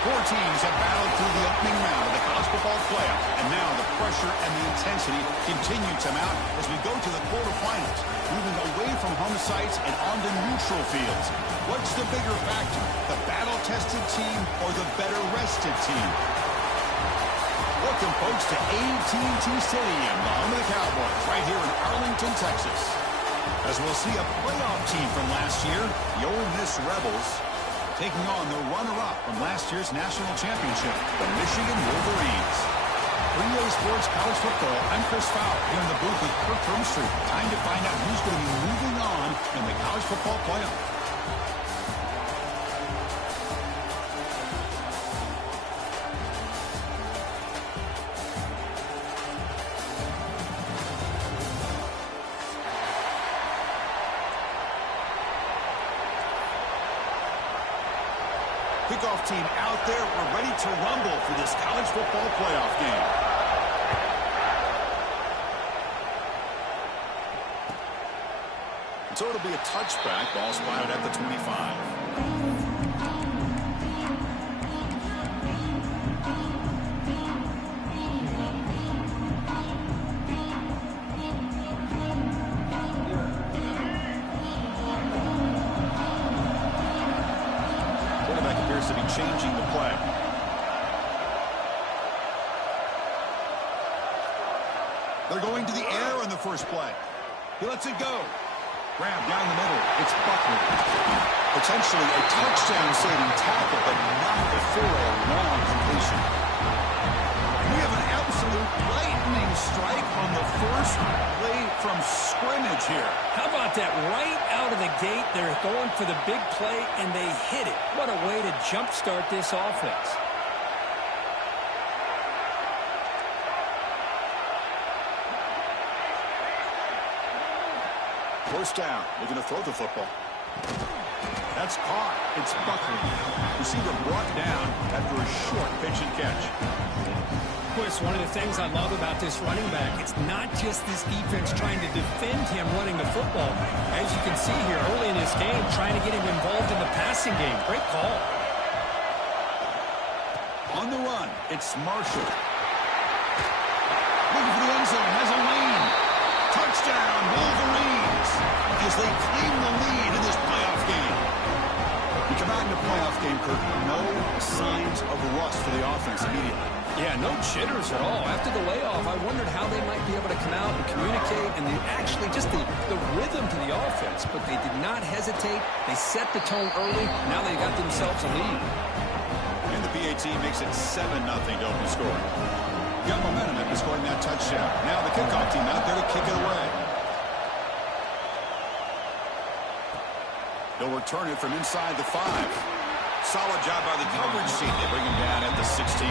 Four teams have battled through the opening round of the college football playoff, and now the pressure and the intensity continue to mount as we go to the quarterfinals, moving away from home sites and onto neutral fields. What's the bigger factor, the battle-tested team or the better-rested team? Welcome, folks, to AT&T Stadium, the home of the Cowboys, right here in Arlington, Texas. As we'll see a playoff team from last year, the Ole Miss Rebels, taking on the runner-up from last year's national championship, the Michigan Wolverines. For EA Sports College Football, I'm Chris Fowler here in the booth with Kirk Herbstreit. Time to find out who's going to be moving on in the college football playoff. Kickoff team out there. We're ready to rumble for this college football playoff game. So it'll be a touchback. Ball spotted at the 25. To be changing the play. They're going to the air on the first play. He lets it go. Grab down the middle. It's Buckley. Potentially a touchdown-saving tackle, but not before a long completion. We have an absolute lightning strike on the first play from scrimmage here. How about that? Right out of the gate, they're going for the big play, and they hit it. What a way to jumpstart this offense. First down, looking to throw the football. That's caught. It's Buckley. Receiver brought down after a short pitch and catch. Chris, one of the things I love about this running back, it's not just this defense trying to defend him running the football. As you can see here early in this game, trying to get him involved in the passing game. Great call. On the run, it's Marshall. Looking for the end zone, has a lane. Touchdown, Wolverines, as they claim the lead in this playoff game. We come out in the playoff game, Kirk, no signs of rust for the offense immediately. Yeah, no jitters at all. After the layoff, I wondered how they might be able to come out and communicate and actually just the rhythm to the offense. But they did not hesitate. They set the tone early. Now they got themselves a lead. And the PAT makes it 7-0 to open scoring. Got momentum after scoring that touchdown. Now the kickoff team out there to kick it away. They'll return it from inside the 5. Solid job by the coverage team. They bring him down at the 16.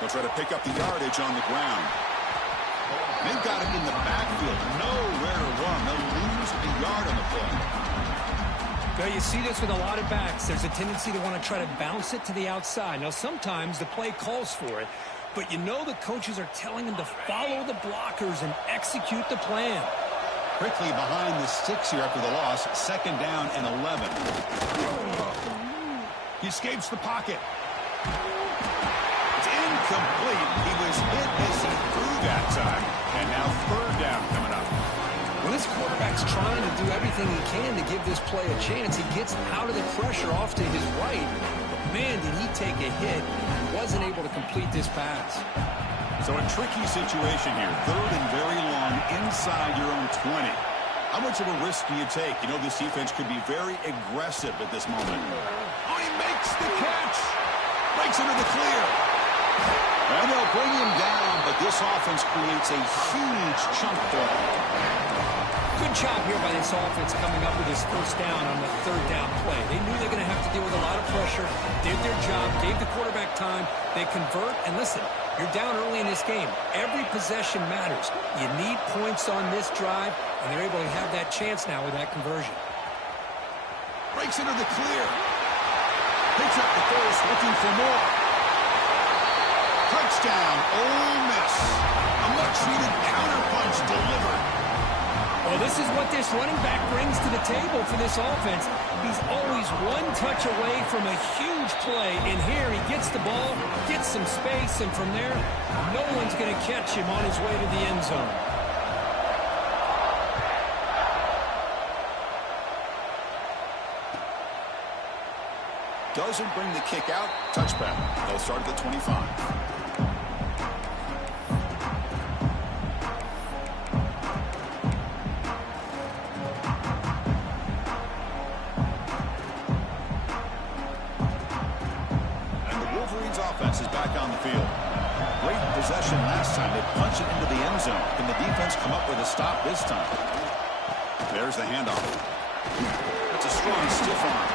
They'll try to pick up the yardage on the ground. They've got it in the backfield. Nowhere to run. They'll lose a yard on the play. Now, you see this with a lot of backs. There's a tendency to want to try to bounce it to the outside. Now, sometimes the play calls for it, but you know the coaches are telling them to follow the blockers and execute the plan. Quickly behind the sticks here after the loss. 2nd down and 11. He escapes the pocket. Incomplete. He was hit as he threw that time. And now 3rd down coming up. When this quarterback's trying to do everything he can to give this play a chance, he gets out of the pressure off to his right. But man, did he take a hit. He wasn't able to complete this pass. So a tricky situation here. 3rd and very long inside your own 20. How much of a risk do you take? You know this defense could be very aggressive at this moment. Oh, he makes the catch. Breaks into the clear. And they'll bring him down, but this offense creates a huge chunk play. Good job here by this offense coming up with his first down on the 3rd down play. They knew they're going to have to deal with a lot of pressure, did their job, gave the quarterback time. They convert, and listen, You're down early in this game. Every possession matters. You need points on this drive, and they're able to have that chance now with that conversion. Breaks into the clear. Picks up the first, looking for more. Touchdown, Ole Miss. A much-needed counterpunch delivered. Well, this is what this running back brings to the table for this offense. He's always one touch away from a huge play. And here he gets the ball, gets some space, and from there, no one's going to catch him on his way to the end zone. Doesn't bring the kick out. Touchback. They'll start at the 25. Offense is back on the field. Great possession last time. They punch it into the end zone. Can the defense come up with a stop this time? There's the handoff. That's a strong stiff arm.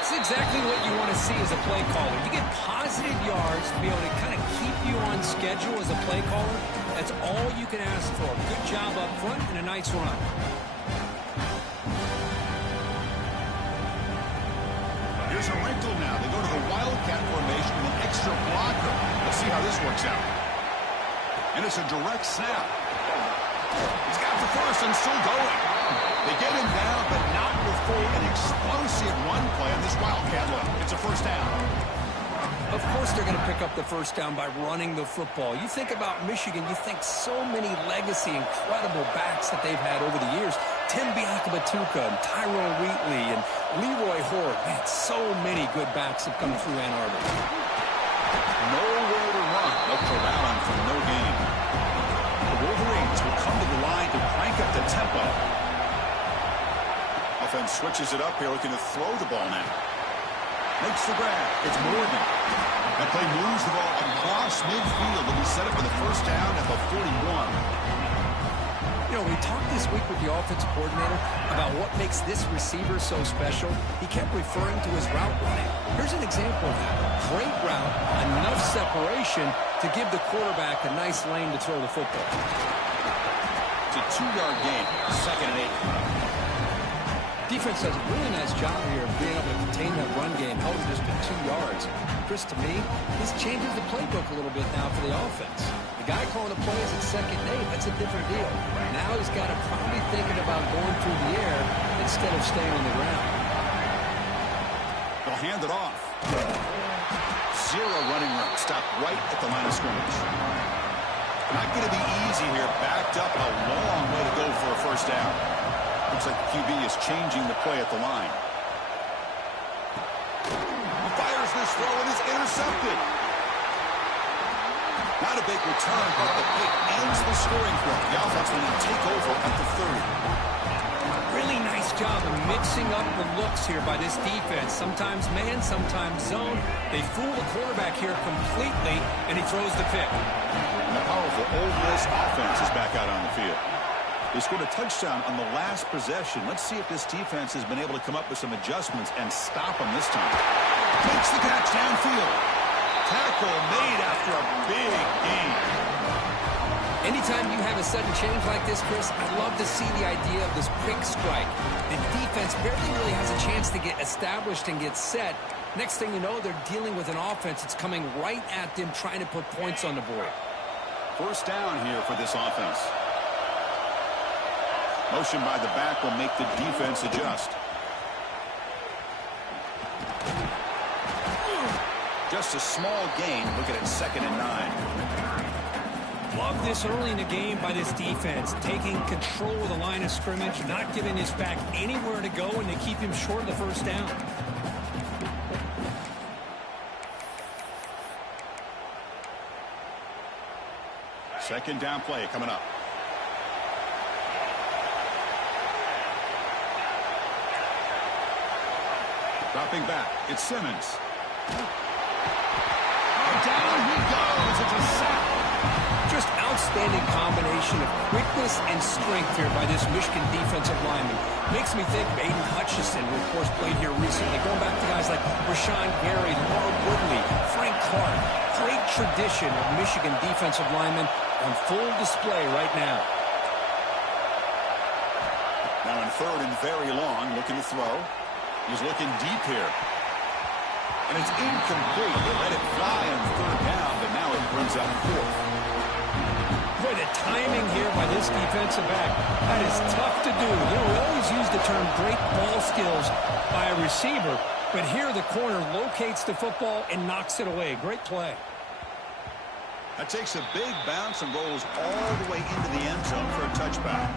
It's exactly what you want to see as a play caller. You get positive yards to be able to kind of keep you on schedule as a play caller. That's all you can ask for. Good job up front and a nice run. Here's a wrinkle now. They go to the Wildcat formation with an extra blocker. Let's see how this works out. And it's a direct snap. He's got the first and still going. They get him down, but not before an explosive run play on this Wildcat look. It's a first down. Of course they're going to pick up the first down by running the football. You think about Michigan, you think so many legacy, incredible backs that they've had over the years. Tim Biakabatuka and Tyrone Wheatley and Leroy Horde. Man, so many good backs have come through Ann Arbor. Nowhere to run. They'll corral him for no gain. The Wolverines will come to the line to crank up the tempo. Offense switches it up here, looking to throw the ball now. Makes the grab. It's Morgan. That play moves the ball across midfield. It'll be set up for the first down at the 41. You know, we talked this week with the offensive coordinator about what makes this receiver so special. He kept referring to his route running. Here's an example of that. Great route, enough separation to give the quarterback a nice lane to throw the football. It's a 2-yard gain, 2nd and 8. Defense does a really nice job here of being able to contain that run game, held it just to 2 yards. Chris, to me, this changes the playbook a little bit now for the offense. The guy calling the plays at 2nd and 8, that's a different deal. Now he's got to probably thinking about going through the air instead of staying on the ground. They'll hand it off. Zero running room. Stop right at the line of scrimmage. Not going to be easy here. Backed up a long way to go for a first down. Looks like the QB is changing the play at the line. He fires this throw and is intercepted. Not a big return, but the pick ends the scoring throw. The offense will now take over at the 30. Really nice job of mixing up the looks here by this defense. Sometimes man, sometimes zone. They fool the quarterback here completely, and he throws the pick. And the powerful Ole Miss offense is back out on the field. They scored a touchdown on the last possession. Let's see if this defense has been able to come up with some adjustments and stop them this time. Makes the catch downfield. Tackle made after a big gain. Anytime you have a sudden change like this, Chris, I'd love to see the idea of this quick strike. The defense barely really has a chance to get established and get set. Next thing you know, they're dealing with an offense that's coming right at them, trying to put points on the board. First down here for this offense. Motion by the back will make the defense adjust. Just a small gain. Looking at 2nd and 9. Love this early in the game by this defense, taking control of the line of scrimmage, not giving his back anywhere to go, and they keep him short of the first down. Second down play coming up. Dropping back, it's Simmons. Down he goes. It's a sack. Just outstanding combination of quickness and strength here by this Michigan defensive lineman. Makes me think of Aiden Hutchinson, who of course played here recently. Going back to guys like Rashawn Gary, Lamar Woodley, Frank Clark. Great tradition of Michigan defensive linemen on full display right now. Now in third and very long, looking to throw. He's looking deep here. And it's incomplete. They let it fly on third down, but now it brings up fourth. Boy, the timing here by this defensive back, that is tough to do. You know, we always use the term great ball skills by a receiver, but here the corner locates the football and knocks it away. Great play. That takes a big bounce and rolls all the way into the end zone for a touchback.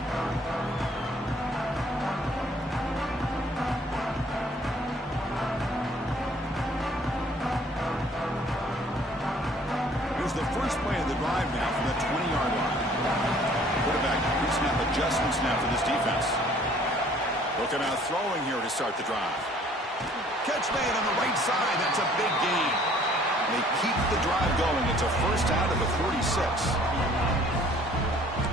The first play of the drive now from the 20-yard line. Quarterback pre-snap adjustments now for this defense. Looking out throwing here to start the drive. Catch made on the right side. That's a big gain. They keep the drive going. It's a first down at the 46.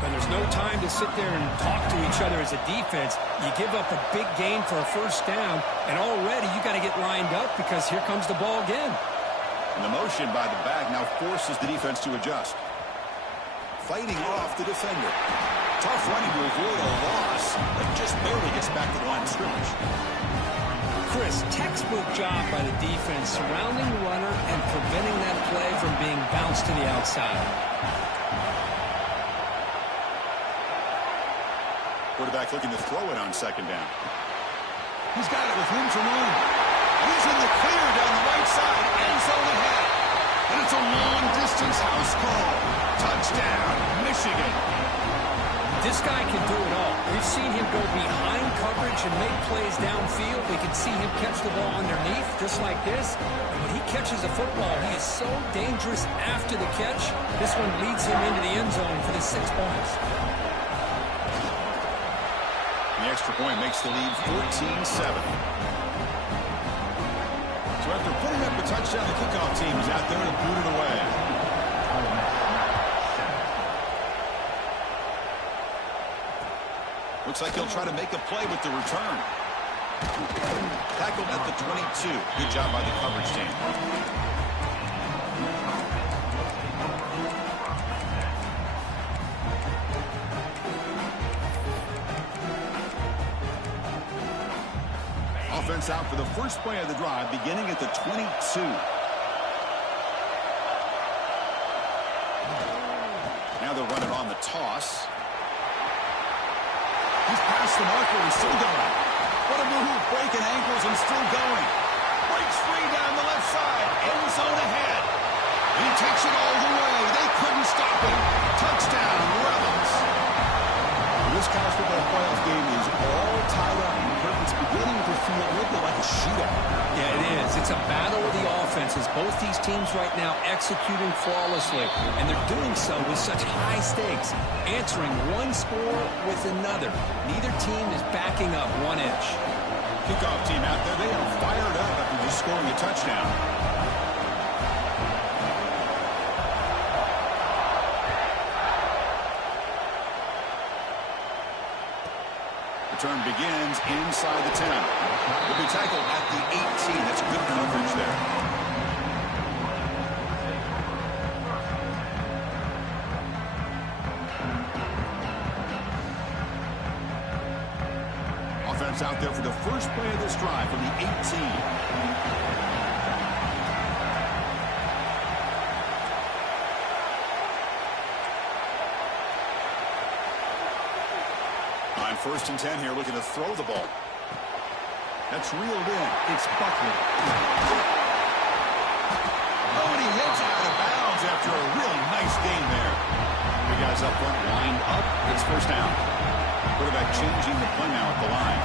And there's no time to sit there and talk to each other as a defense. You give up a big gain for a first down, and already you got to get lined up because here comes the ball again. And the motion by the back now forces the defense to adjust. Fighting off the defender. Tough running to avoid a loss, but just barely gets back to the line of scrimmage. Chris, textbook job by the defense surrounding the runner and preventing that play from being bounced to the outside. Quarterback looking to throw it on second down. He's got it with room to run. He's in the clear down the right side, end zone ahead. And it's a long-distance house call. Touchdown, Michigan. This guy can do it all. We've seen him go behind coverage and make plays downfield. We can see him catch the ball underneath, just like this. And when he catches a football, he is so dangerous after the catch. This one leads him into the end zone for the 6 points. The extra point makes the lead 14-7. So after putting up a touchdown, the kickoff team is out there to boot it away. Looks like he'll try to make a play with the return. Tackled at the 22. Good job by the coverage team. Offense out for the first play of the drive, beginning at the 22. Now they'll run it on the toss. He's past the marker and still going. What a move, breaking ankles and still going. Breaks free down the left side, end zone ahead. And he takes it all the way. They couldn't stop him. Touchdown, Rebels. This college football playoff game is all tied up. It's beginning to feel a little bit like a shootout. Yeah, it is. It's a battle of the offenses. Both these teams right now executing flawlessly, and they're doing so with such high stakes, answering one score with another. Neither team is backing up 1 inch. Kickoff team out there, they are fired up after just scoring a touchdown. Return begins inside the 10. Will be tackled at the 18. That's good coverage there. Offense out there for the first play of this drive from the 18. First and 10 here, looking to throw the ball. That's reeled in. It's Buckley. Oh, and he hits it out of bounds after a really nice gain there. The guys up front lined up. It's first down. Quarterback changing the play now at the line.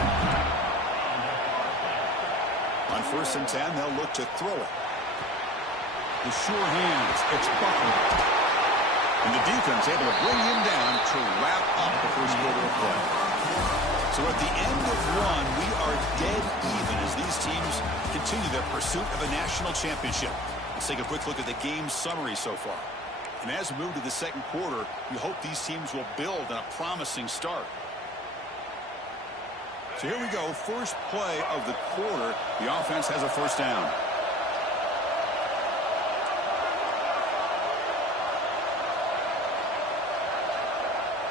On first and 10, they'll look to throw it. The sure hands. It's Buckley. And the defense able to bring him down to wrap up the first quarter of play. So at the end of one, we are dead even as these teams continue their pursuit of a national championship. Let's take a quick look at the game summary so far. And as we move to the second quarter, we hope these teams will build on a promising start. So here we go, first play of the quarter. The offense has a first down.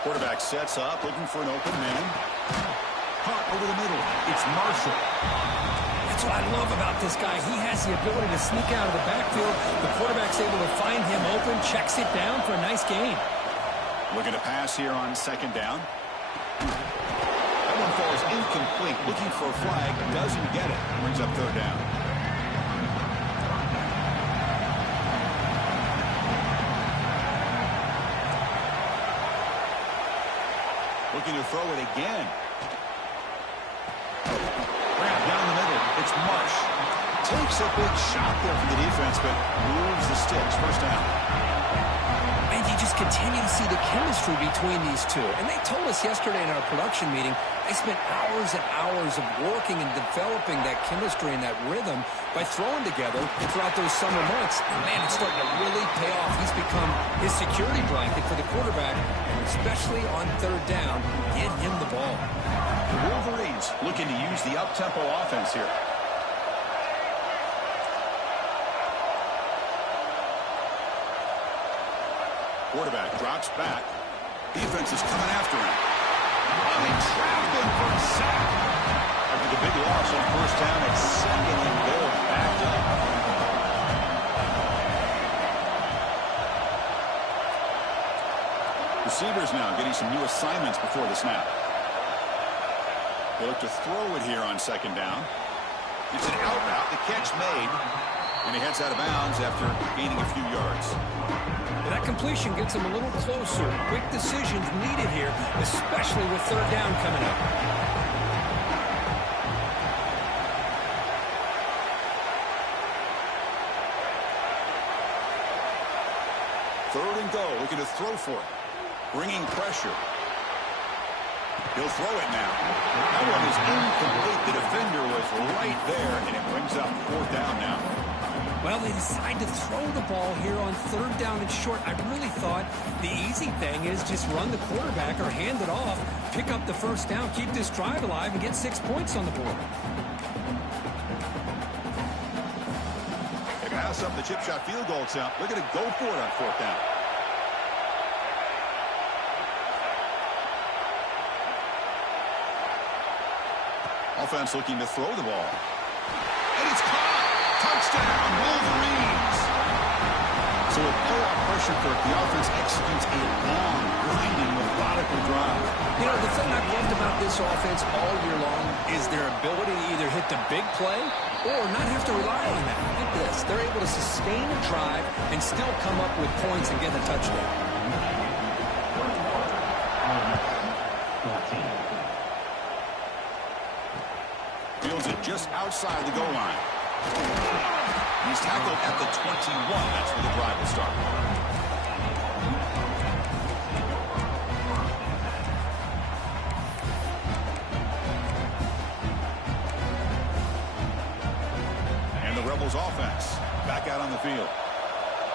Quarterback sets up, looking for an open man. Caught over the middle. It's Marshall. That's what I love about this guy. He has the ability to sneak out of the backfield. The quarterback's able to find him open, checks it down for a nice gain. Looking to pass here on second down. That one falls incomplete. Looking for a flag. Doesn't get it. Brings up third down. Looking to throw it again. Wrap down the middle. It's Marsh. Takes a big shot there from the defense, but moves the sticks. First down. And you just continue to see the chemistry between these two. And they told us yesterday in our production meeting, they spent hours and hours of working and developing that chemistry and that rhythm by throwing together throughout those summer months. And man, it's starting to really pay off. He's become his security blanket for the quarterback, and especially on third down, get him the ball. The Wolverines looking to use the up-tempo offense here. Quarterback drops back. Defense is coming after him. Oh, they trapped him for a sack. After the big loss on first down, it's second and goal. Backed up. Receivers now getting some new assignments before the snap. They look to throw it here on second down. It's an out route. The catch made. And he heads out of bounds after gaining a few yards. That completion gets him a little closer. Quick decisions needed here, especially with third down coming up. Third and goal, looking to throw for it. Bringing pressure. He'll throw it now. That one is incomplete. The defender was right there, and it brings up fourth down now. Well, they decide to throw the ball here on third down and short. I really thought the easy thing is just run the quarterback or hand it off, pick up the first down, keep this drive alive, and get 6 points on the board. They pass up the chip shot field goal attempt. They're going to go for it on fourth down. Offense looking to throw the ball. And it's caught! Touchdown, Wolverines! So with playoff pressure, Kirk, the offense executes a long, grinding, methodical drive. You know, the thing I've loved about this offense all year long is their ability to either hit the big play or not have to rely on that. Look at this. They're able to sustain a drive and still come up with points and get a touchdown. Fields it just outside the goal line. He's tackled at the 21. That's where the drive will start. And the Rebels offense back out on the field.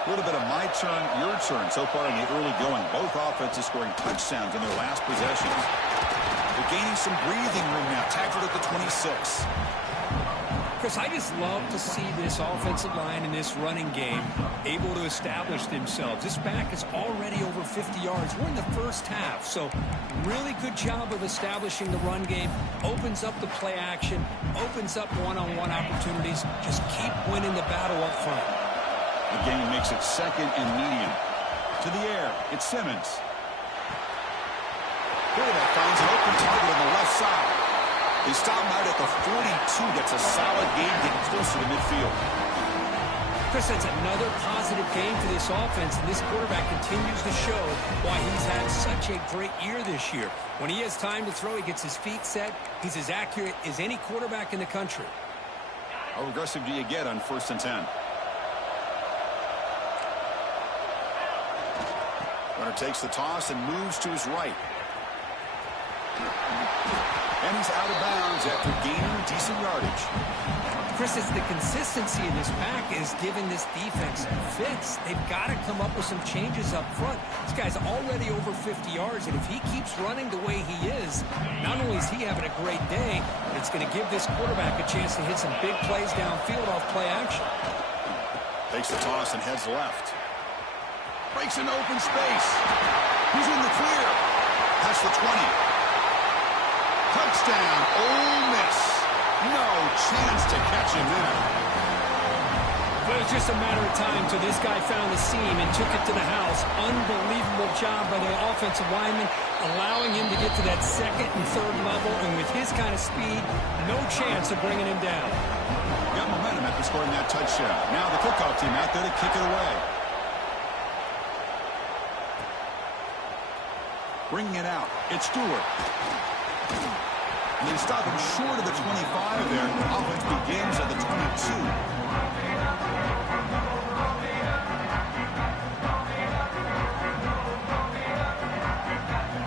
A little bit of my turn, your turn so far in the early going. Both offenses scoring touchdowns in their last possessions. They're gaining some breathing room now. Tackled at the 26. Chris, I just love to see this offensive line in this running game able to establish themselves. This back is already over 50 yards. We're in the first half, so really good job of establishing the run game. Opens up the play action, opens up one-on-one opportunities. Just keep winning the battle up front. The game makes it second and medium. To the air, it's Simmons. Quarterback finds an open target on the left side. They stop him out at the 42. That's a solid game getting closer to midfield. Chris, that's another positive game for this offense, and this quarterback continues to show why he's had such a great year this year. When he has time to throw, he gets his feet set. He's as accurate as any quarterback in the country. How aggressive do you get on 1st and 10? Runner takes the toss and moves to his right. And he's out of bounds after gaining decent yardage. Chris, it's the consistency in this pack is giving this defense fits. They've got to come up with some changes up front. This guy's already over 50 yards, and if he keeps running the way he is, not only is he having a great day, but it's going to give this quarterback a chance to hit some big plays downfield off play action. Takes the toss and heads left. Breaks an open space. He's in the clear. That's the 20. Touchdown, Ole Miss. No chance to catch him there. But it was just a matter of time till this guy found the seam and took it to the house. Unbelievable job by the offensive lineman, allowing him to get to that second and third level. And with his kind of speed, no chance of bringing him down. Got momentum after scoring that touchdown. Now the kickoff team out there to kick it away. Bringing it out. It's Stewart. And they stop him short of the 25 there. Offense begins at the 22.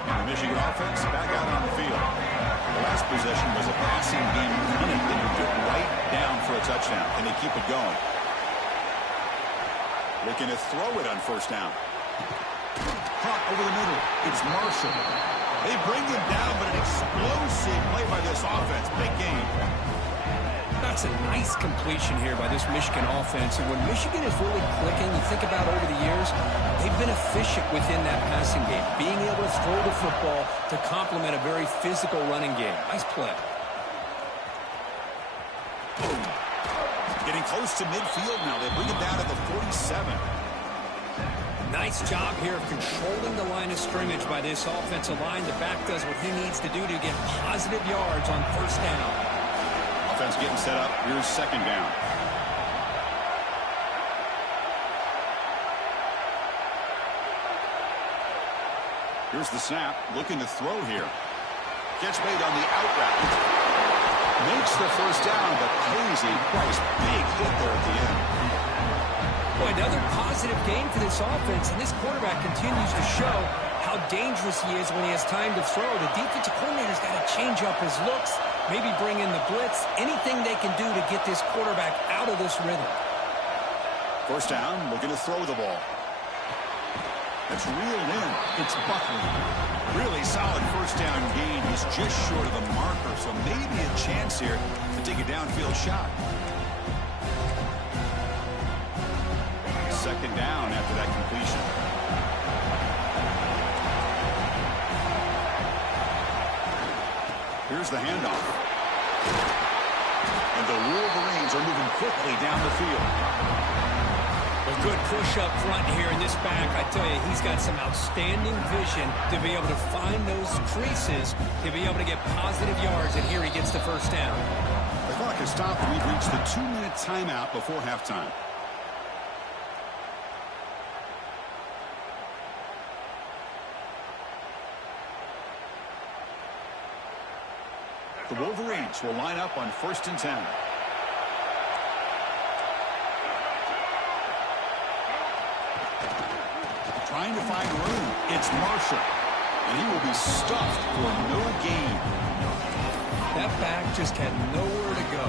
And the Michigan offense back out on the field. The last possession was a passing game clinic that moved it right down for a touchdown. And they keep it going. Looking to throw it on first down. Caught over the middle. It's Marshall. They bring him down, but an explosive play by this offense. Big game. That's a nice completion here by this Michigan offense. And when Michigan is really clicking, you think about over the years, they've been efficient within that passing game, being able to throw the football to complement a very physical running game. Nice play. Boom. Getting close to midfield now. They bring him down to the 47. Nice job here of controlling the line of scrimmage by this offensive line. The back does what he needs to do to get positive yards on first down. Offense getting set up. Here's second down. Here's the snap. Looking to throw here. Catch made on the out route. Makes the first down, but pays a price. Big hit there at the end. Boy, another positive game for this offense, and this quarterback continues to show how dangerous he is when he has time to throw. The defensive coordinator's got to change up his looks, maybe bring in the blitz, anything they can do to get this quarterback out of this rhythm. First down, looking to throw the ball. That's reeled in. It's Buckley. Really solid first down gain. He's just short of the marker, so maybe a chance here to take a downfield shot. Second down after that completion. Here's the handoff. And the Wolverines are moving quickly down the field. A good push up front here in this back. I tell you, he's got some outstanding vision to be able to find those creases, to be able to get positive yards, and here he gets the first down. The clock has stopped, and we've reached the 2-minute timeout before halftime. The Wolverines will line up on 1st and 10. Trying to find room. It's Marshall. And he will be stuffed for no gain. That back just had nowhere to go.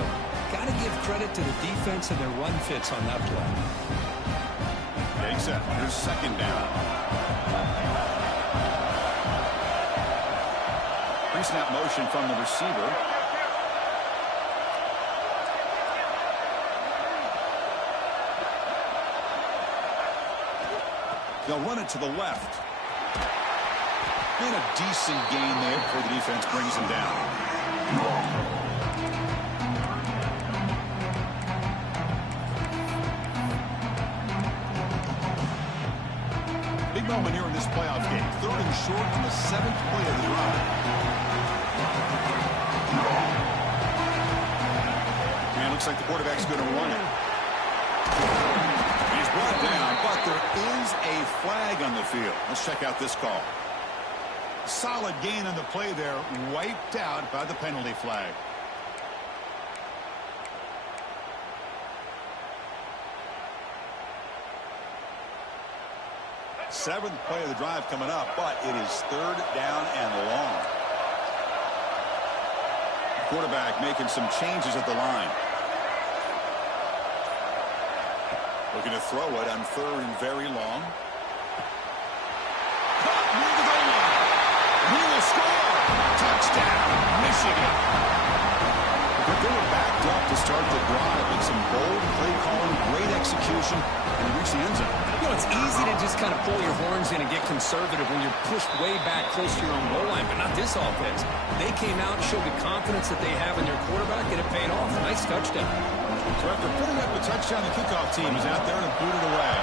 Got to give credit to the defense and their run fits on that play. Getting set. Here's second down. Pre-snap motion from the receiver. They'll run it to the left. Been a decent gain there before the defense brings him down. Big moment here in this playoff game. 3rd and short on the 7th play of the drive. And looks like the quarterback's going to run it. He's brought down, but there is a flag on the field. Let's check out this call. Solid gain on the play there, wiped out by the penalty flag. Seventh play of the drive coming up, but it is 3rd down and long. Quarterback making some changes at the line. Looking to throw it on 3rd and very long. Caught near the goal line. He will score. Touchdown, Michigan. But they were backed up to start the drive with some bold play calling, great execution, and reach the end zone. You know, it's easy to just kind of pull your horns in and get conservative when you're pushed way back close to your own goal line, but not this offense. They came out and showed the confidence that they have in their quarterback, and it paid off. Nice touchdown. So after putting up a touchdown, the kickoff team is out there to boot it away.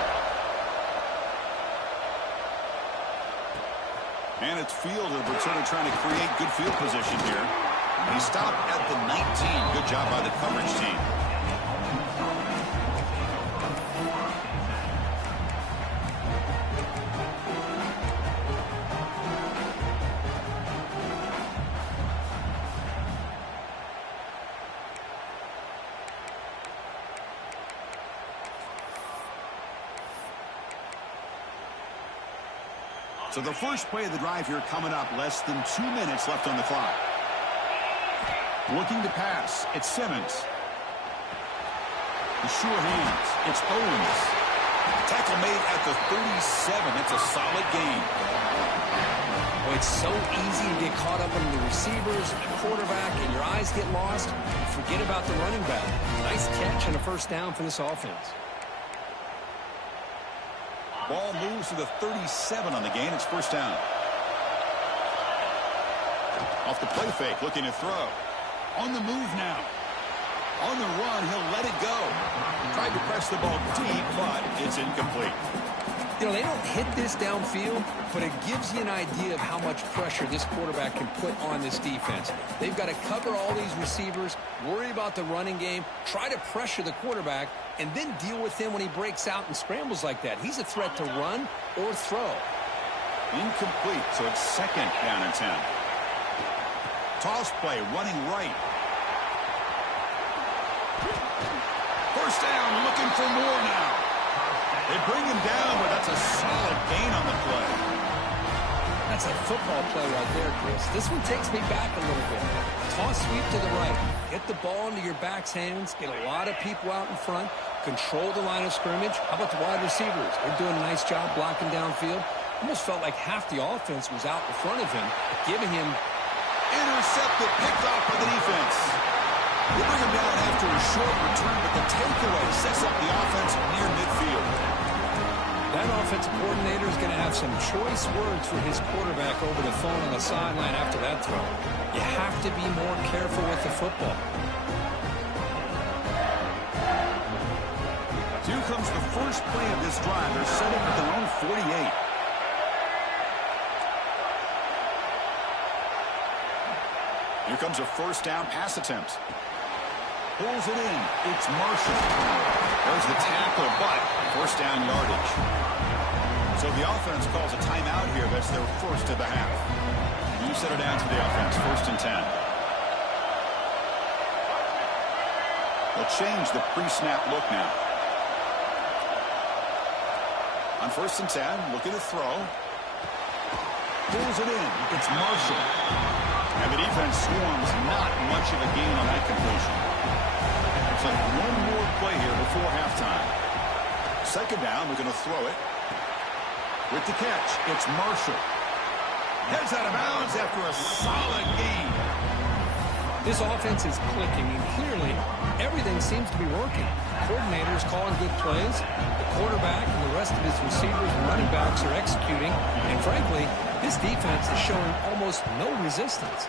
And it's fielded, but sort of trying to create good field position here. He stopped at the 19. Good job by the coverage team. So the first play of the drive here coming up, less than 2 minutes left on the clock. Looking to pass, it's Simmons. The sure hands, it's Owens. Tackle made at the 37. That's a solid gain. Well, it's so easy to get caught up in the receivers, the quarterback, and your eyes get lost. Forget about the running back. Nice catch and a first down for this offense. Ball moves to the 37 on the gain. It's first down. Off the play fake, looking to throw. On the move now. On the run, he'll let it go. Tried to press the ball deep, but it's incomplete. You know, they don't hit this downfield, but it gives you an idea of how much pressure this quarterback can put on this defense. They've got to cover all these receivers, worry about the running game, try to pressure the quarterback, and then deal with him when he breaks out and scrambles like that. He's a threat to run or throw. Incomplete, so it's second down and 10. Toss play, running right. First down, looking for more now. They bring him down, but that's a solid gain on the play. That's a football play right there, Chris. This one takes me back a little bit. Toss sweep to the right. Get the ball into your back's hands. Get a lot of people out in front. Control the line of scrimmage. How about the wide receivers? They're doing a nice job blocking downfield. Almost felt like half the offense was out in front of him, giving him... Intercepted, picked off by the defense. They bring him down after a short return, but the takeaway sets up the offense near midfield. That offensive coordinator is going to have some choice words for his quarterback over the phone on the sideline after that throw. You have to be more careful with the football. Here comes the first play of this drive. They're set up at their own 48. Here comes a first down pass attempt. Pulls it in. It's Marshall. There's the tackle, but first down yardage. So the offense calls a timeout here. That's their first of the half. You set it down to the offense, first and 10. They'll change the pre-snap look now. On first and 10, looking to throw. Pulls it in. It's Marshall. And the defense swarms, not much of a gain on that completion. It's like one more play here before halftime. Second down, we're going to throw it. With the catch, it's Marshall. Heads out of bounds after a solid gain. This offense is clicking, and clearly everything seems to be working. Coordinators calling good plays. The quarterback and the rest of his receivers and running backs are executing. And frankly, this defense is showing almost no resistance.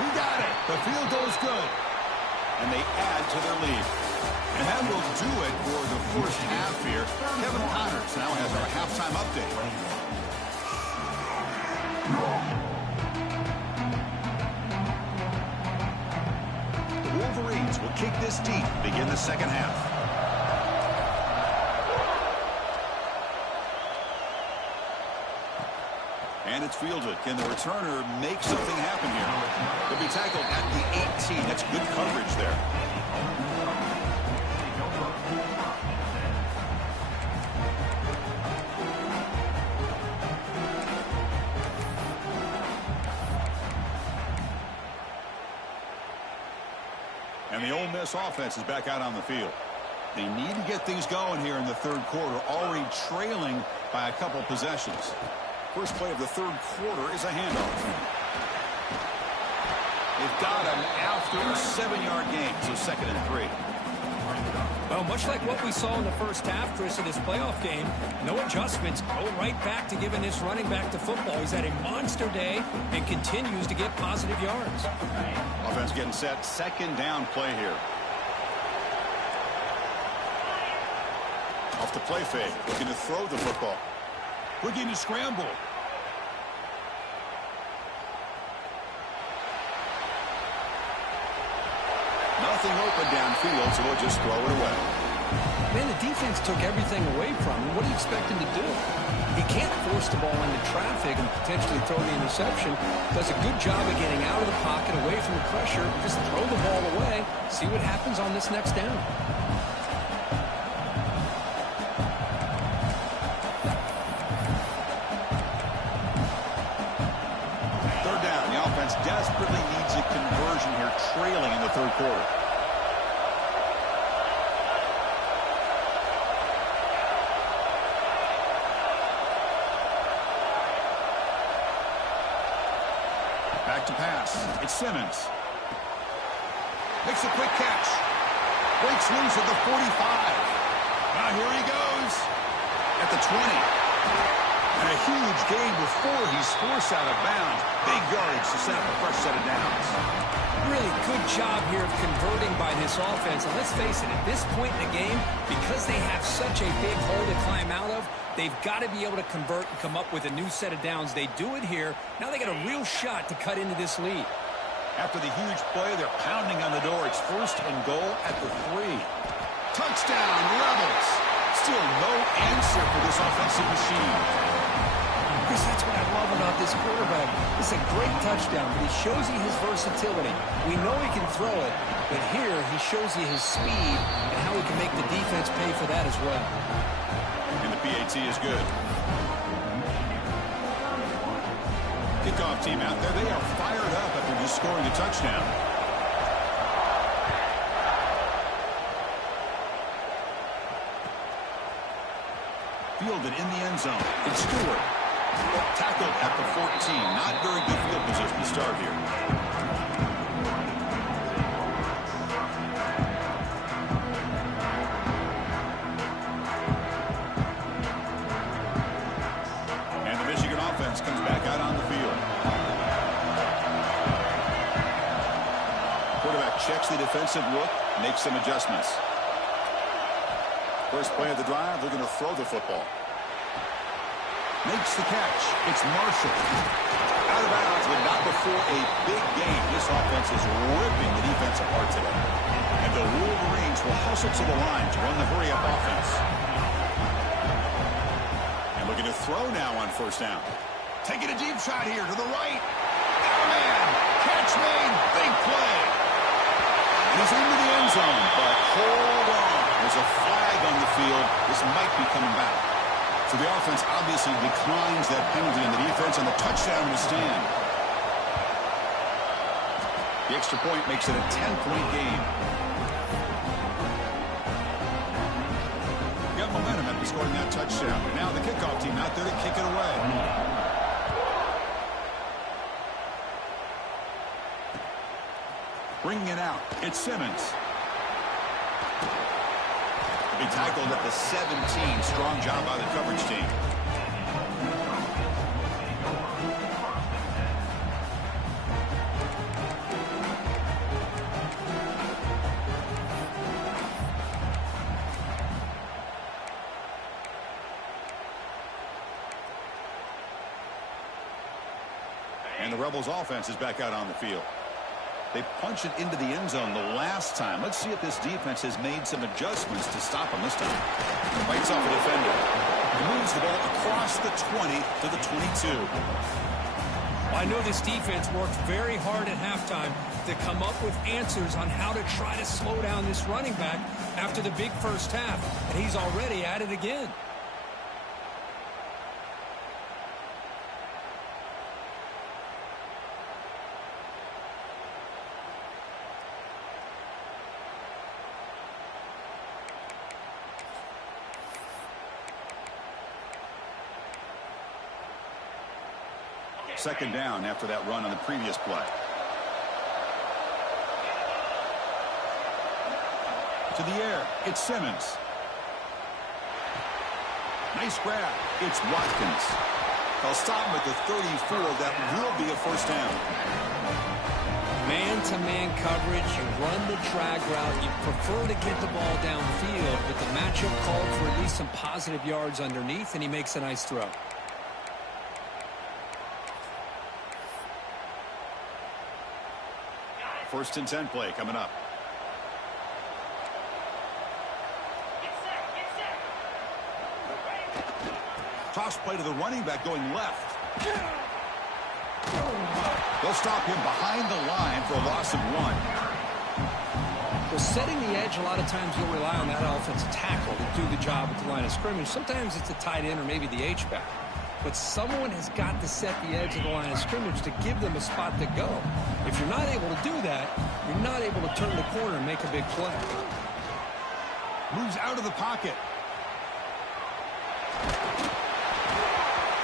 He got it. The field goes good. And they add to their lead. And that will do it for the first half here. Kevin Connors now has our halftime update. The Wolverines will kick this deep, begin the second half. And it's fielded. Can the returner make something happen here? He'll be tackled at the 18. That's good coverage there. And the Ole Miss offense is back out on the field. They need to get things going here in the third quarter, already trailing by a couple possessions. First play of the third quarter is a handoff. They've got him after a 7-yard gain, so 2nd and 3. Well, much like what we saw in the first half, Chris, in this playoff game, no adjustments. Go right back to giving this running back to football. He's had a monster day and continues to get positive yards. Offense getting set. 2nd down play here. Off the play fake. Looking to throw the football. Looking to scramble. Nothing open downfield, so we'll just throw it away. Man, the defense took everything away from him. What do you expect him to do? He can't force the ball into traffic and potentially throw the interception. Does a good job of getting out of the pocket, away from the pressure. Just throw the ball away. See what happens on this next down. Third down. The offense desperately needs a conversion here, trailing in the third quarter. Back to pass. It's Simmons. Makes a quick catch. Breaks loose at the 45. Now here he goes. At the 20. And a huge gain before he's forced out of bounds. Big yardage to set up a fresh set of downs. Really good job here of converting by this offense. And let's face it, at this point in the game, because they have such a big hole to climb out of, they've got to be able to convert and come up with a new set of downs. They do it here. Now they got a real shot to cut into this lead. After the huge play, they're pounding on the door. It's 1st and goal at the 3. Touchdown, Rebels. Still no answer for this offensive machine. Chris, that's what I love about this quarterback. It's a great touchdown, but he shows you his versatility. We know he can throw it, but here he shows you his speed and how he can make the defense pay for that as well. And the PAT is good. Kickoff team out there. They are fired up after just scoring a touchdown. Fielded in the end zone. It's Stewart. Tackled at the 14. Not very good field position to start here. And the Michigan offense comes back out on the field. Quarterback checks the defensive look, makes some adjustments. First play of the drive, they're going to throw the football. Makes the catch. It's Marshall. Out of bounds, but not before a big game. This offense is ripping the defense apart today. And the Wolverines will hustle to the line to run the hurry-up offense. And looking to throw now on 1st down. Taking a deep shot here to the right. Oh, man. Catch made. Big play. And he's into the end zone, but hold on. There's a flag on the field. This might be coming back. So the offense obviously declines that penalty, and the defense and the touchdown will stand. The extra point makes it a 10-point game. Got momentum after scoring that touchdown. Now the kickoff team out there to kick it away. Bringing it out, it's Simmons. He tackled at the 17. Strong job by the coverage team. And the Rebels offense is back out on the field. They punched it into the end zone the last time. Let's see if this defense has made some adjustments to stop them this time. Bites off a defender. Moves the ball across the 20 to the 22. Well, I know this defense worked very hard at halftime to come up with answers on how to try to slow down this running back after the big first half. And he's already at it again. Second down after that run on the previous play. To the air, it's Simmons. Nice grab. It's Watkins. They'll stop him at the 34. That will be a first down. Man-to-man coverage, you run the drag route, you prefer to get the ball downfield, but the matchup called for at least some positive yards underneath, and he makes a nice throw. First and 10 play coming up. Toss play to the running back going left. They'll stop him behind the line for a loss of 1. Well, setting the edge, a lot of times you'll rely on that offensive tackle to do the job at the line of scrimmage. Sometimes it's a tight end or maybe the H-back. But someone has got to set the edge of the line of scrimmage to give them a spot to go. If you're not able to do that, you're not able to turn the corner and make a big play. Moves out of the pocket.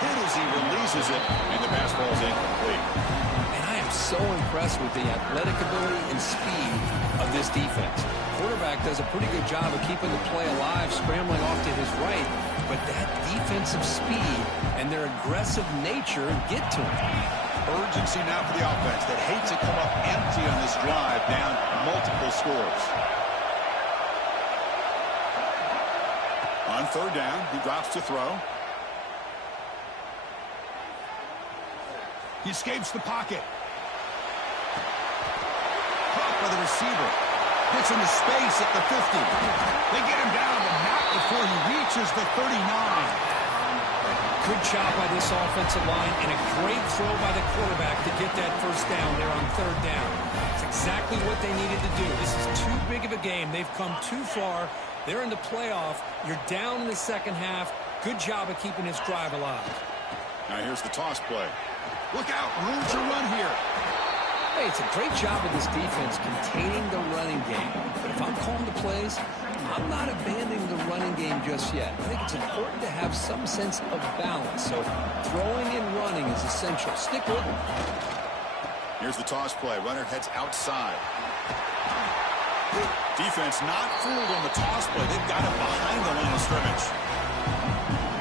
Hit as he releases it, and the pass ball is incomplete. And I am so impressed with the athletic ability and speed of this defense. Quarterback does a pretty good job of keeping the play alive, scrambling off to his right, but that defensive speed and their aggressive nature get to him. Urgency now for the offense that hates to come up empty on this drive, down multiple scores. On third down, he drops to throw. He escapes the pocket. Caught by the receiver. Gets into space at the 50. They get him down, but not before he reaches the 39. Good job by this offensive line and a great throw by the quarterback to get that first down there on third down. It's exactly what they needed to do. This is too big of a game. They've come too far. They're in the playoff. You're down in the second half. Good job of keeping this drive alive. Now here's the toss play. Look out, room to run here. Hey, it's a great job of this defense containing the running game. But if I'm calling the plays, I'm not abandoning the running game just yet. I think it's important to have some sense of balance. So throwing and running is essential. Stick with them. Here's the toss play. Runner heads outside. Defense not fooled on the toss play. They've got it behind the line of scrimmage.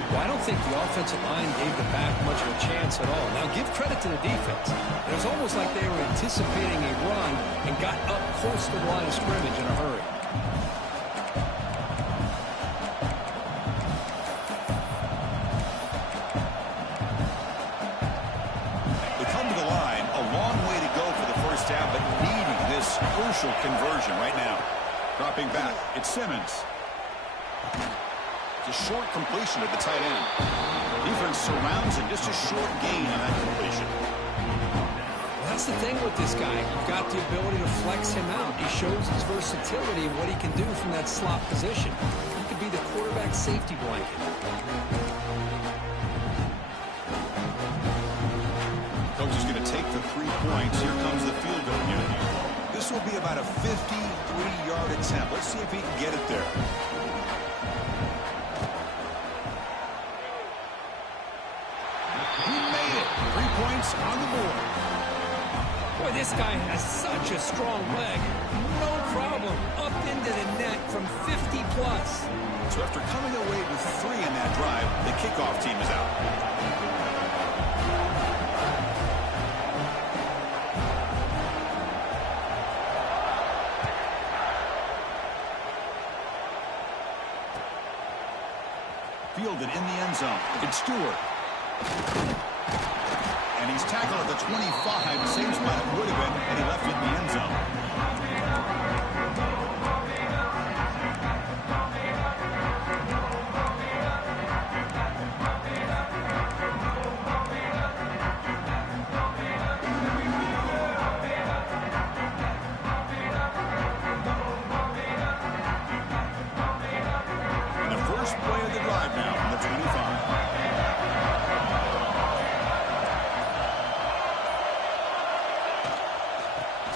Well, I don't think the offensive line gave the back much of a chance at all. Now, give credit to the defense. It was almost like they were anticipating a run and got up close to the line of scrimmage in a hurry. They come to the line, a long way to go for the first down, but needing this crucial conversion right now. Dropping back, it's Simmons. A short completion at the tight end. Defense surrounds him, just a short gain on that completion. Well, that's the thing with this guy. You've got the ability to flex him out. He shows his versatility and what he can do from that slot position. He could be the quarterback safety blanket. Coach is going to take the 3 points. Here comes the field goal unit. This will be about a 53-yard attempt. Let's see if he can get it there. On the board. Boy, this guy has such a strong leg. No problem. Up into the net from 50 plus. So after coming away with 3 in that drive, the kickoff team is out. Fielded in the end zone. It's Stewart. And he's tackled at the 25, same spot it would have been, and he left it in the end zone. And the first play of the drive now from the 25.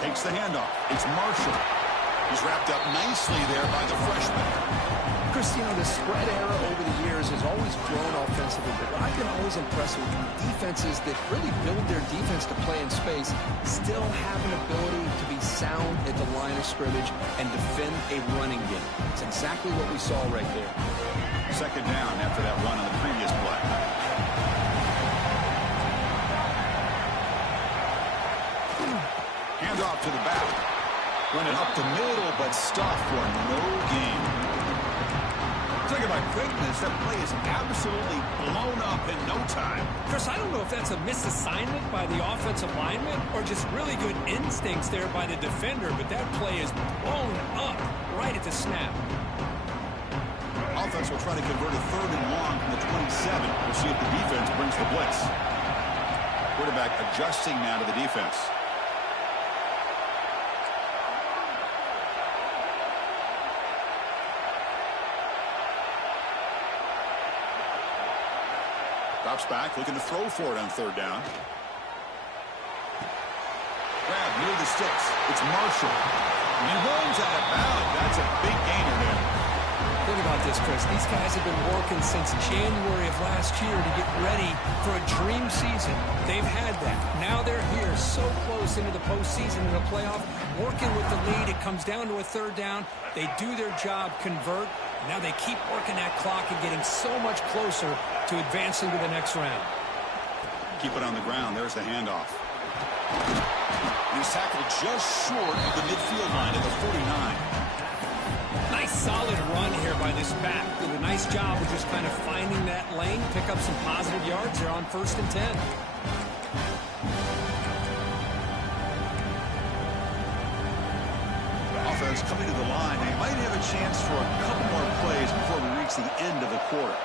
Takes the handoff. It's Marshall. He's wrapped up nicely there by the freshman. Chris, the spread era over the years has always grown offensively, but what I've been always impressed with defenses that really build their defense to play in space still have an ability to be sound at the line of scrimmage and defend a running game. It's exactly what we saw right there. Second down after that run on the previous play. Hand off to the back. Run it up the middle, but stuffed for no gain. Talk about quickness. That play is absolutely blown up in no time. Chris, I don't know if that's a misassignment by the offensive lineman or just really good instincts there by the defender, but that play is blown up right at the snap. Offense will try to convert a 3rd and long from the 27. We'll see if the defense brings the blitz. Quarterback adjusting now to the defense. Drops back, looking to throw for it on 3rd down. Grab near the sticks. It's Marshall. And he runs out of bounds. That's a big gainer there. Think about this, Chris. These guys have been working since January of last year to get ready for a dream season. They've had that. Now they're here so close into the postseason in the playoff, working with the lead. It comes down to a 3rd down. They do their job, convert. Now they keep working that clock and getting so much closer to advancing to the next round. Keep it on the ground. There's the handoff. He's tackled just short of the midfield line at the 49. Nice solid run here by this back. Did a nice job of just kind of finding that lane, pick up some positive yards there on 1st and 10. Offense coming to the line. They might have a chance for a couple more plays before we reach the end of the quarter.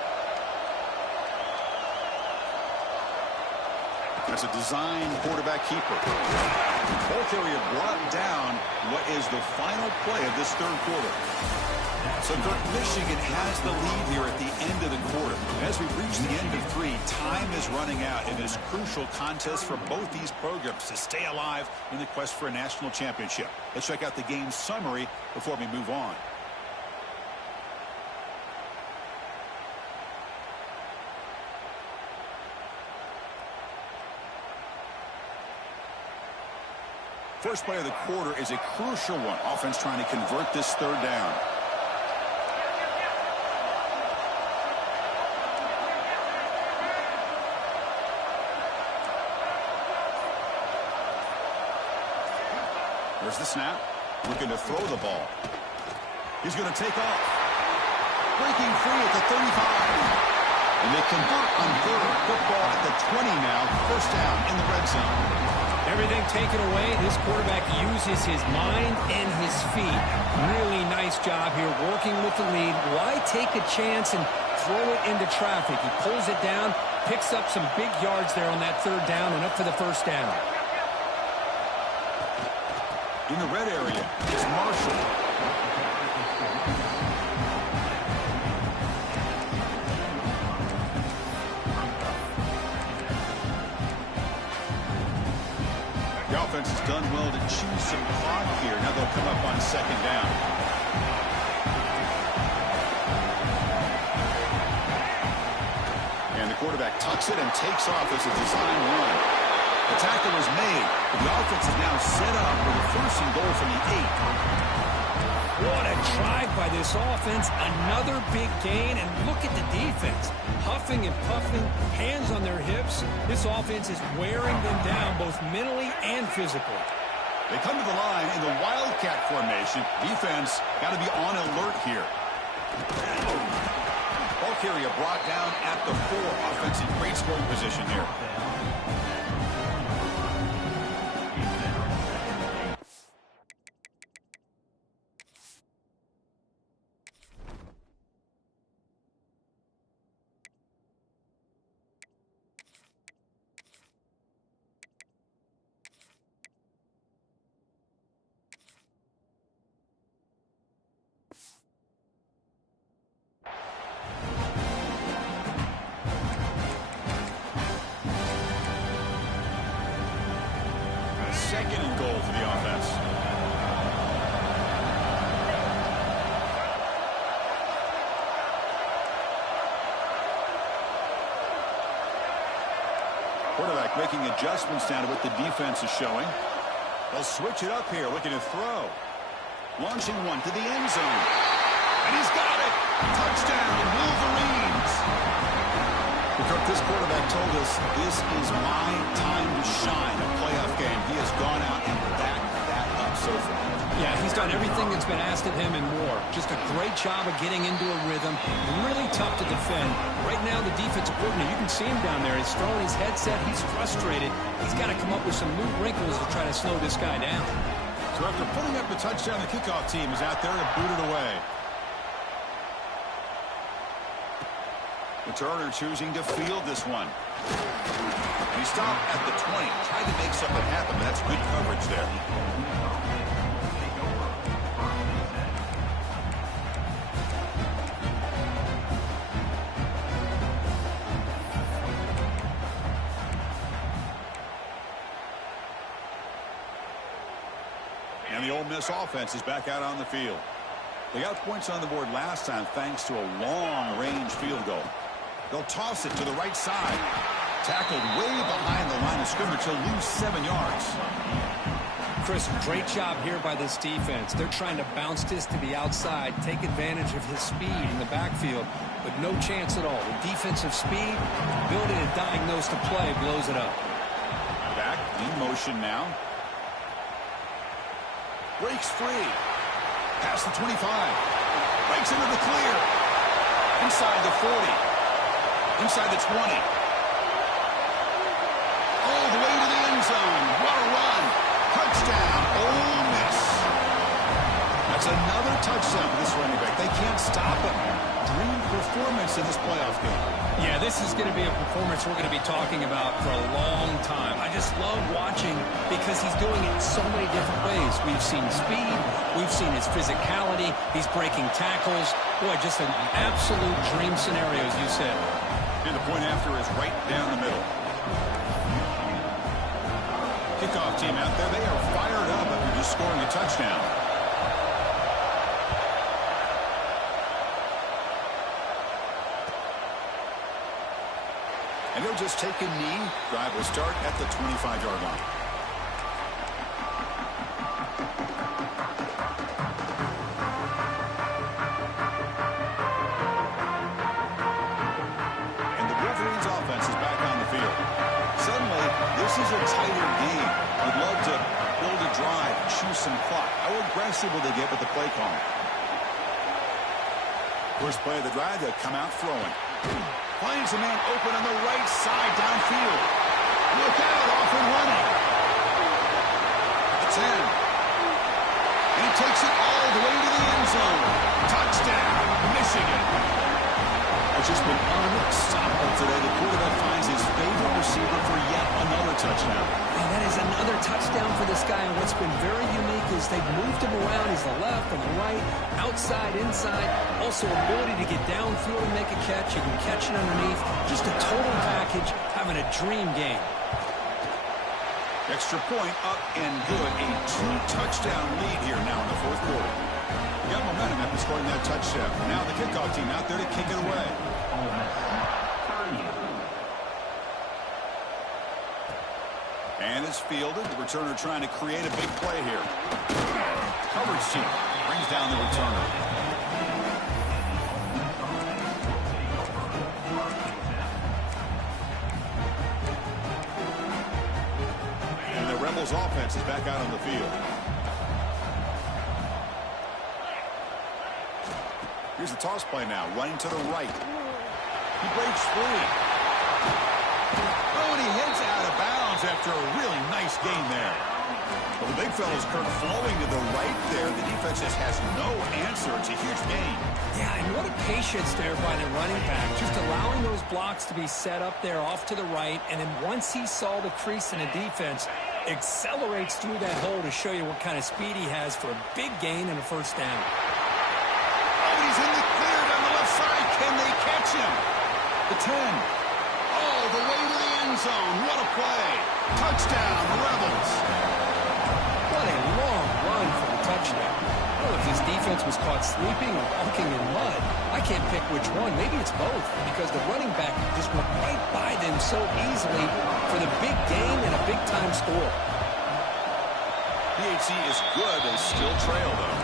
That's a design quarterback keeper. Ball carrier brought down what is the final play of this 3rd quarter. So Michigan has the lead here at the end of the quarter. As we reach the end of 3, time is running out in this crucial contest for both these programs to stay alive in the quest for a national championship. Let's check out the game summary before we move on. First play of the quarter is a crucial one. Offense trying to convert this 3rd down. There's the snap. Looking to throw the ball. He's going to take off. Breaking free at the 35. And they convert on 3rd. Football at the 20 now. 1st down in the red zone. Everything taken away. This quarterback uses his mind and his feet. Really nice job here working with the lead. Why take a chance and throw it into traffic? He pulls it down, picks up some big yards there on that 3rd down and up for the 1st down. In the red area, it's Marshall. The offense has done well to choose some clock here. Now they'll come up on 2nd down. And the quarterback tucks it and takes off as a design run. The tackle is made, but the offense is now set up with a 1st and goal from the 8. What a drive by this offense. Another big gain, and look at the defense. Huffing and puffing, hands on their hips. This offense is wearing them down both mentally and physically. They come to the line in the Wildcat formation. Defense got to be on alert here. Ball carrier brought down at the 4. Offense in great scoring position here. Second and goal for the offense. Quarterback making adjustments now to what the defense is showing. They'll switch it up here, looking to throw. Launching one to the end zone. And he's got it! Touchdown, Wolverines! Cook, this quarterback told us this is my time to shine, a playoff game. He has gone out and backed that up so far. Yeah, he's done everything that's been asked of him and more. Just a great job of getting into a rhythm. Really tough to defend. Right now, the defensive coordinator, you can see him down there. He's throwing his headset. He's frustrated. He's got to come up with some new wrinkles to try to slow this guy down. So after putting up the touchdown, the kickoff team is out there to boot it away. Returner choosing to field this one. And he stopped at the 20. Tried to make something happen, but that's good coverage there. And the Ole Miss offense is back out on the field. They got points on the board last time thanks to a long-range field goal. They'll toss it to the right side. Tackled way behind the line of scrimmage. He'll lose 7 yards. Chris, great job here by this defense. They're trying to bounce this to the outside, take advantage of his speed in the backfield, but no chance at all. The defensive speed, ability to diagnose the play, blows it up. Back in motion now. Breaks free. Past the 25. Breaks into the clear. Inside the 40. Inside the 20. All the way to the end zone. What a run. Touchdown, Ole Miss. That's another touchdown for this running back. They can't stop him. Dream performance in this playoff game. Yeah, this is going to be a performance we're going to be talking about for a long time. I just love watching because he's doing it so many different ways. We've seen speed. We've seen his physicality. He's breaking tackles. Boy, just an absolute dream scenario, as you said. And the point after is right down the middle. Kickoff team out there, they are fired up after just scoring a touchdown. And he'll just take a knee. Drive will start at the 25-yard line. This is a tighter game. Would love to build a drive, choose some clock. How aggressive will they get with the play call? First play of the drive, they'll come out throwing. Finds a man open on the right side downfield. Look out, off and running. It's in. And he takes it all the way to the end zone. Touchdown, Michigan. It's just been unstoppable today. The quarterback finds his favorite receiver for yet another touchdown. And that is another touchdown for this guy. And what's been very unique is they've moved him around. He's the left and the right, outside, inside. Also ability to get downfield and make a catch. You can catch it underneath. Just a total package, having a dream game. Extra point up and good. A 2-touchdown lead here now in the fourth quarter. We got momentum after scoring that touchdown. Now the kickoff team out there to kick it away. And it's fielded. The returner trying to create a big play here. Coverage team brings down the returner. And the Rebels offense is back out on the field. Here's the toss play now, running to the right. He breaks free. Oh, and he heads out of bounds after a really nice gain there. Well, the big fella's Kirk flowing to the right there. The defense just has no answer. It's a huge gain. Yeah, and what a patience there by the running back. Just allowing those blocks to be set up there off to the right. And then once he saw the crease in the defense, accelerates through that hole to show you what kind of speed he has for a big gain and a first down. He's in the clear down the left side. Can they catch him? The 10. All the way to the end zone. What a play. Touchdown, Rebels. What a long run for the touchdown. I don't know if this defense was caught sleeping or walking in mud. I can't pick which one. Maybe it's both because the running back just went right by them so easily for the big gain and a big-time score. PHC is good. They still trail, though.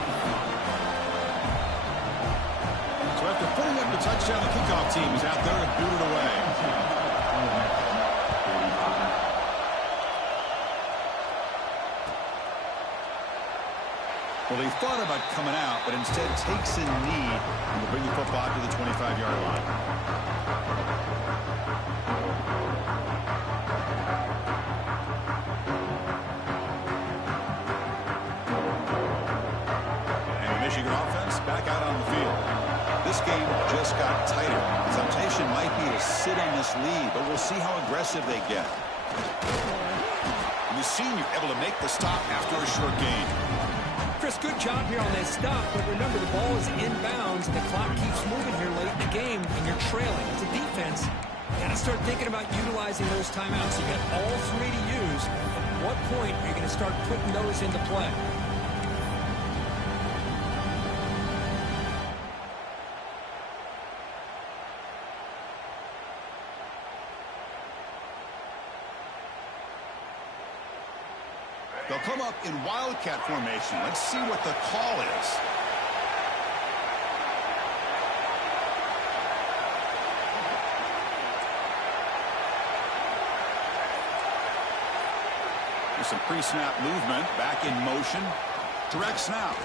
So after putting up the touchdown, the kickoff team is out there and boot it away. Well, they thought about coming out, but instead takes a knee and will bring the football to the 25-yard line. And the Michigan offense back out on the field. This game just got tighter. The temptation might be to sit on this lead, but we'll see how aggressive they get. And the senior able to make the stop after a short gain. Chris, good job here on that stop, but remember the ball is inbounds and the clock keeps moving here late in the game and you're trailing. It's a defense. You got to start thinking about utilizing those timeouts. You got all three to use. At what point are you going to start putting those into play? They'll come up in Wildcat formation. Let's see what the call is. There's some pre-snap movement. Back in motion. Direct snap.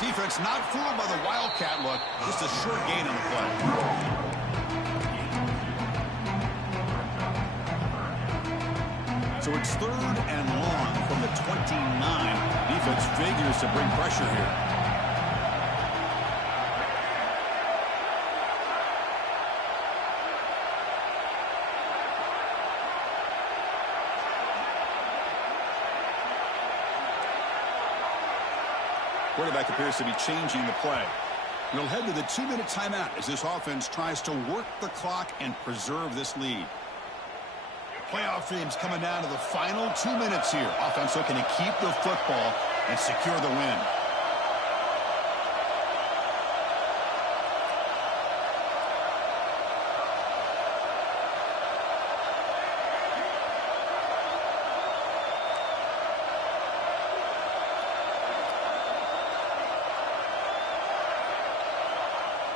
Defense not fooled by the Wildcat look. Just a short gain on the play. So it's 3rd and long from the 29. Defense figures to bring pressure here. Quarterback appears to be changing the play. We'll head to the 2-minute timeout as this offense tries to work the clock and preserve this lead. Playoff teams coming down to the final 2 minutes here. Offense looking to keep the football and secure the win.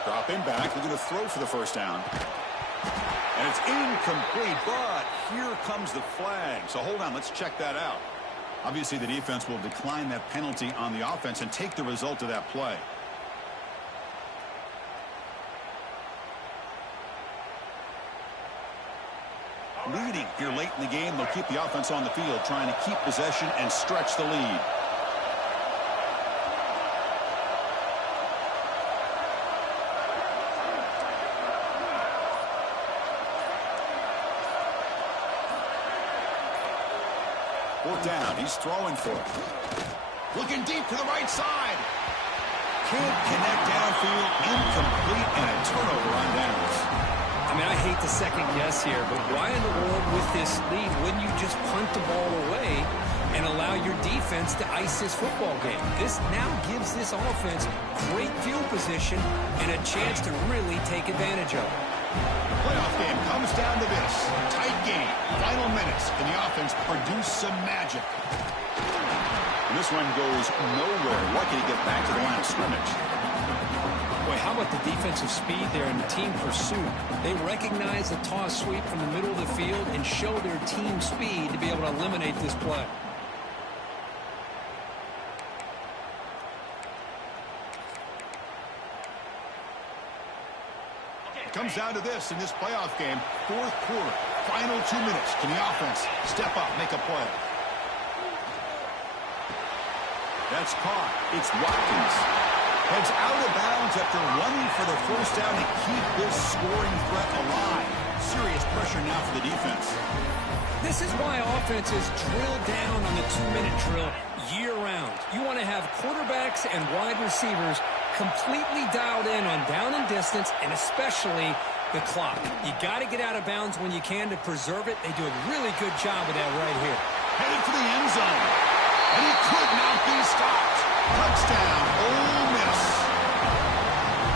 Dropping back, looking to throw for the first down. And it's incomplete, but here comes the flag. So hold on, let's check that out. Obviously, the defense will decline that penalty on the offense and take the result of that play. Leading here late in the game, they'll keep the offense on the field, trying to keep possession and stretch the lead. Down. He's throwing for it. Looking deep to the right side. Can't connect downfield. Incomplete and a turnover on downs. I mean, I hate to second guess here, but why in the world with this lead wouldn't you just punt the ball away and allow your defense to ice this football game? This now gives this offense great field position and a chance to really take advantage of it. The playoff game comes down to this. Tight game. Final minutes. Can the offense produce some magic? And this one goes nowhere. Lucky to get back to the line of scrimmage. Boy, how about the defensive speed there and the team pursuit? They recognize the toss sweep from the middle of the field and show their team speed to be able to eliminate this play. Comes down to this in this playoff game. 4th quarter, final 2 minutes. Can the offense step up, make a play? That's caught. It's Watkins. Heads out of bounds after running for the first down to keep this scoring threat alive. Serious pressure now for the defense. This is why offenses drill down on the 2-minute drill year-round. You want to have quarterbacks and wide receivers completely dialed in on down and distance, and especially the clock. You got to get out of bounds when you can to preserve it. They do a really good job of that right here. Headed for the end zone. And he could not be stopped. Touchdown, Ole Miss.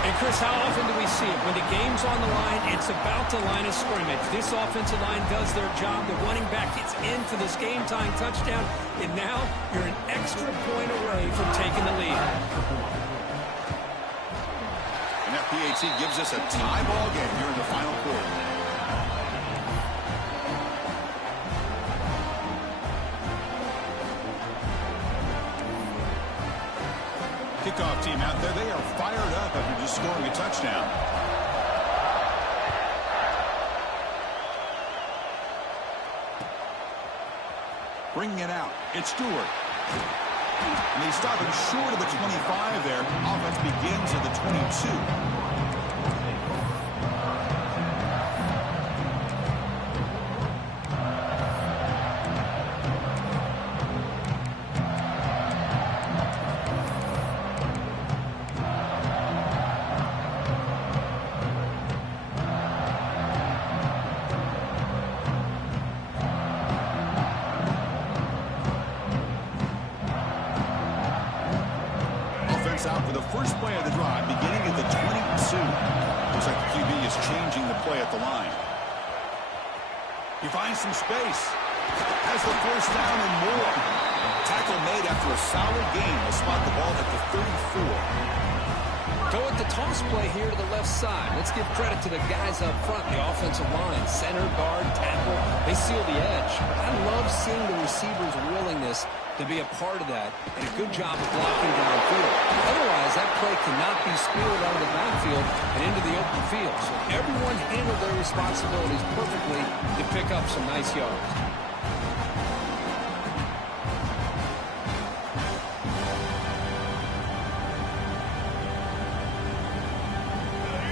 And Chris, how often do we see it? When the game's on the line, it's about the line of scrimmage. This offensive line does their job. The running back gets in for this game-tying touchdown, and now you're an extra point away from taking the lead. And that PAT gives us a tie ball game here in the final quarter. Kickoff team out there, they are fired up after just scoring a touchdown. Bringing it out, it's Stewart. And he's stopping short of the 25 there. Offense begins at the 22. Out for the first play of the drive, beginning at the 22. Looks like the QB is changing the play at the line. He finds some space. Has the first down and more. Tackle made after a solid gain. Will spot the ball at the 34. Go with the toss play here to the left side. Let's give credit to the guys up front, the offensive line. Center, guard, tackle, they seal the edge. I love seeing the receivers' willingness to be a part of that, and a good job of blocking downfield. Otherwise, that play cannot be spilled out of the backfield and into the open field. So everyone handled their responsibilities perfectly to pick up some nice yards.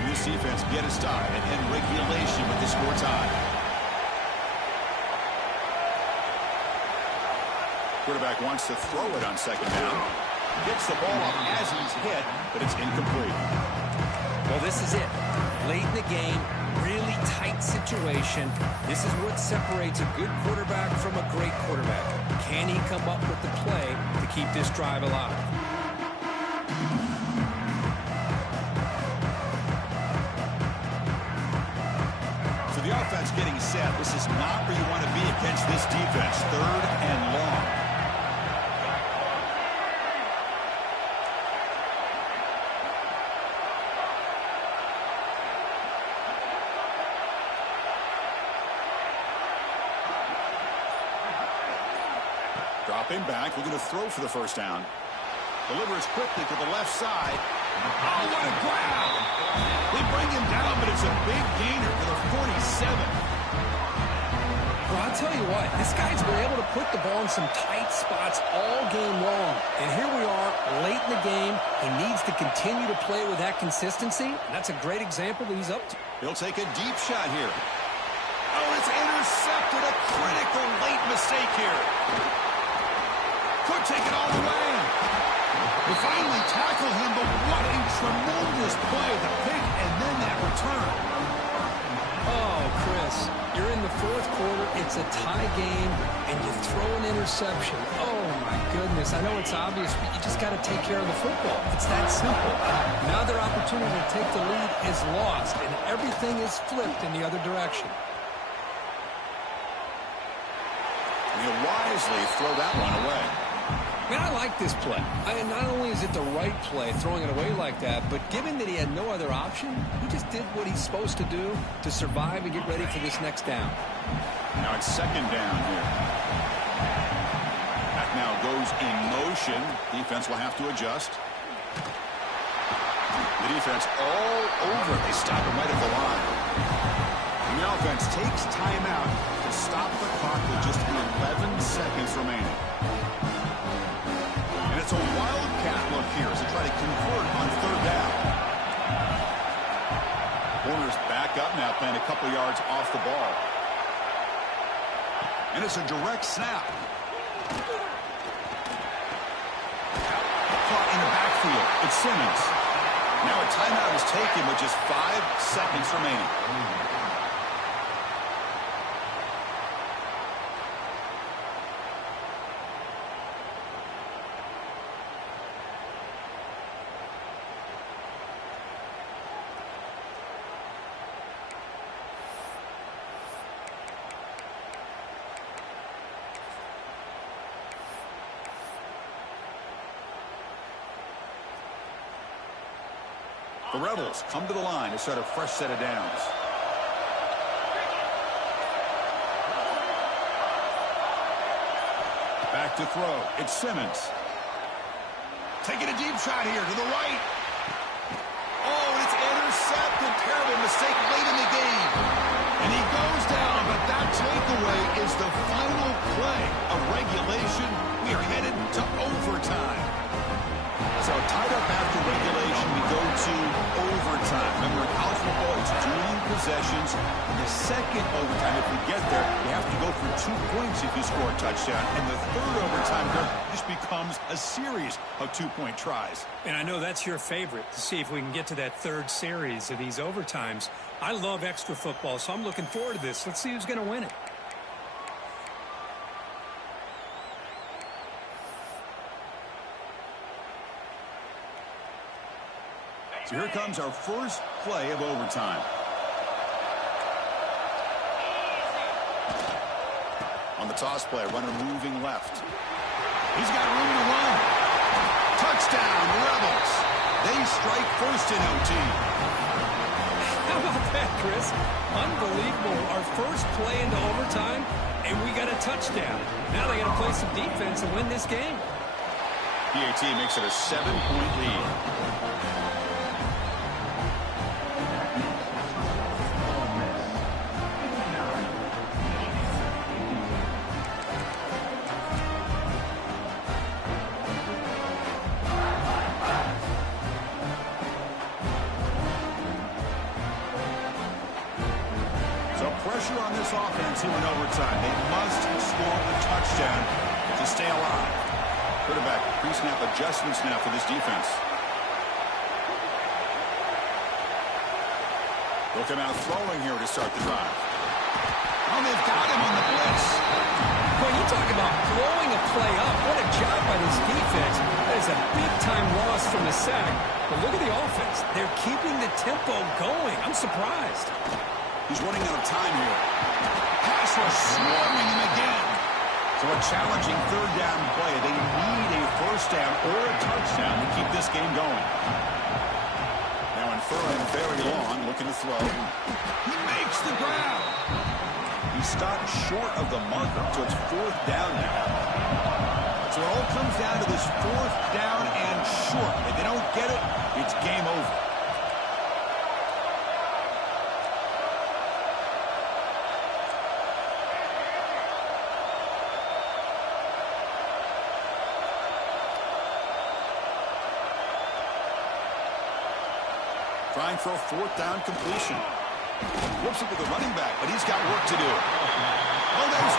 This defense get a stop and end regulation with the score tie. Quarterback wants to throw it on second down. Gets the ball up as he's hit, but it's incomplete. Well, this is it. Late in the game, really tight situation. This is what separates a good quarterback from a great quarterback. Can he come up with the play to keep this drive alive? So the offense getting set. This is not where you want to be against this defense. Third and long. Dropping back, looking to throw for the first down. Delivers quickly to the left side. Oh, what a grab! They bring him down, but it's a big gainer for the 47. Well, I'll tell you what, this guy's been able to put the ball in some tight spots all game long. And here we are, late in the game. He needs to continue to play with that consistency. And that's a great example that he's up to. He'll take a deep shot here. Oh, it's intercepted. A critical late mistake here. Could take it all the way. They finally tackle him, but what a tremendous play. The pick and then that return. Oh, Chris, you're in the fourth quarter. It's a tie game, and you throw an interception. Oh, my goodness. I know it's obvious, but you just got to take care of the football. It's that simple. Now their opportunity to take the lead is lost, and everything is flipped in the other direction. And he'll wisely throw that one away. I mean, I like this play. Not only is it the right play, throwing it away like that, but given that he had no other option, he just did what he's supposed to do to survive and get ready for this next down. Now it's second down here. That now goes in motion. Defense will have to adjust. The defense all over. They stop him right at the line. And the offense takes timeout to stop the clock with just 11 seconds remaining. It's a wildcat look here as they try to convert on third down. Warner's back up now, playing a couple yards off the ball. And it's a direct snap. Caught in the backfield. It's Simmons. Now a timeout is taken with just 5 seconds remaining. The Rebels come to the line to start a fresh set of downs. Back to throw. It's Simmons. Taking a deep shot here to the right. Oh, and it's intercepted. Terrible mistake late in the game. And he goes down, but that takeaway is the final play of regulation. We are headed to overtime. So tied up after regulation, we go to overtime. Remember, in college football, it's dueling possessions. In the second overtime, if we get there, you have to go for 2 points if you score a touchdown. And the third overtime, just becomes a series of 2-point tries. And I know that's your favorite, to see if we can get to that third series of these overtimes. I love extra football, so I'm looking forward to this. Let's see who's going to win it. So here comes our first play of overtime. On the toss play, runner moving left. He's got room to run. Touchdown, Rebels. They strike first in OT. How about that, Chris? Unbelievable. Our first play into overtime, and we got a touchdown. Now they got to play some defense and win this game. PAT makes it a 7-point lead. Pressure on this offense here in overtime. They must score a touchdown to stay alive. Quarterback pre-snap adjustments now for this defense. They'll come out throwing here to start the drive. Oh, they've got him on the blitz. Well, you talk about blowing a play up. What a job by this defense. That is a big-time loss from the sack. But look at the offense. They're keeping the tempo going. I'm surprised. He's running out of time here. Pass rush swarming him again. So a challenging third down play. They need a first down or a touchdown to keep this game going. Now inferring very long, looking to throw. He makes the grab. He stopped short of the marker, so it's fourth down now. So it all comes down to this fourth down and short. If they don't get it, it's game over. Trying for a fourth down completion. Flips it to the running back, but he's got work to do. Oh, there's